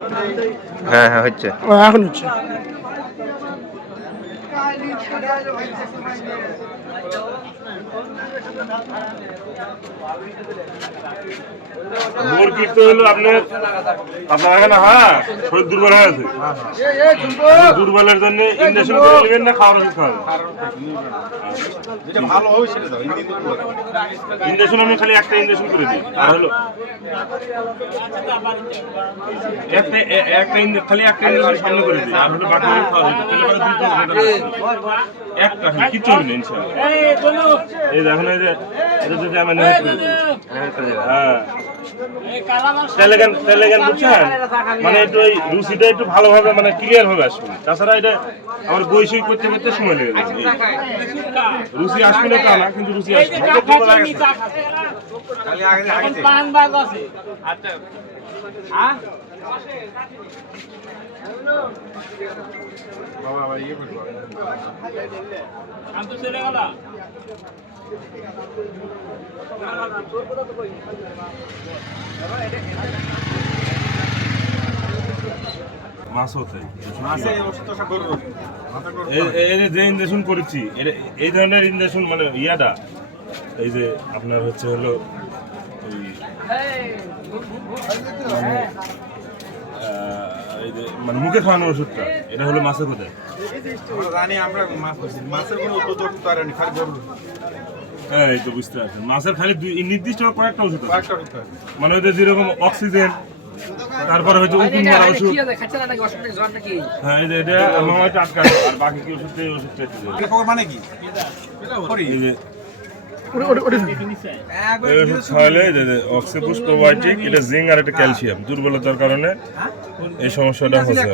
হ্যাঁ হ্যাঁ হচ্ছে। এখন হচ্ছে। মুরগির তো হলো আপনার এখানে হ্যাঁ শরীর দুর্বল হয়ে আছে। দুর্বলের জন্য ইঞ্জেকশন করে নেবেন না খাওয়ার ওষুধ খাওয়াবেন? ইঞ্জেকশন আমি খালি একটা ইঞ্জেকশন করে দিই। আর হলো খালি একটা ইঞ্জেকশন সামনে করে দিই। আর হলো বাকি খাওয়া একটা কিচ্ছু হবে না ইনশাআল্লাহ। এই দেখুন এই যে এটা যদি আমি হ্যাঁ তেলেগান বুঝছেন, মানে একটু ওই রুচিটা একটু ভালোভাবে মানে ক্লিয়ার হবে আসবে। তাছাড়া এটা আমার বৈষয়িক করতে করতে সময় লেগে যাবে। রুচি আসবে না তা না, কিন্তু রুচি আসবে। যে ইঞ্জেকশন করেছি এই ধরনের ইঞ্জেকশন মানে ইয়াটা এই যে আপনার হচ্ছে হলো এই যে মানে মুখে খাওয়ানো ওষুধটা, এটা হলো মাছের কোথায় এই তো বুঝতে পারছেন। মাছের খালি নির্দিষ্ট কয়েকটা ওষুধ মানে ওদের যেরকম অক্সিজেন, তারপরে হয়তো উকুন মারা ওষুধ। হ্যাঁ এই যে এটা আমার টাটকা, আর বাকি কি ওষুধ এই ওষুধটা মানে কি এই যে ওষুধ খাওয়ালে অক্সিপুস প্রোবায়োটিক, এটা জিঙ্ক আর একটা ক্যালসিয়াম দুর্বলতার কারণে এই সমস্যাটা হচ্ছে।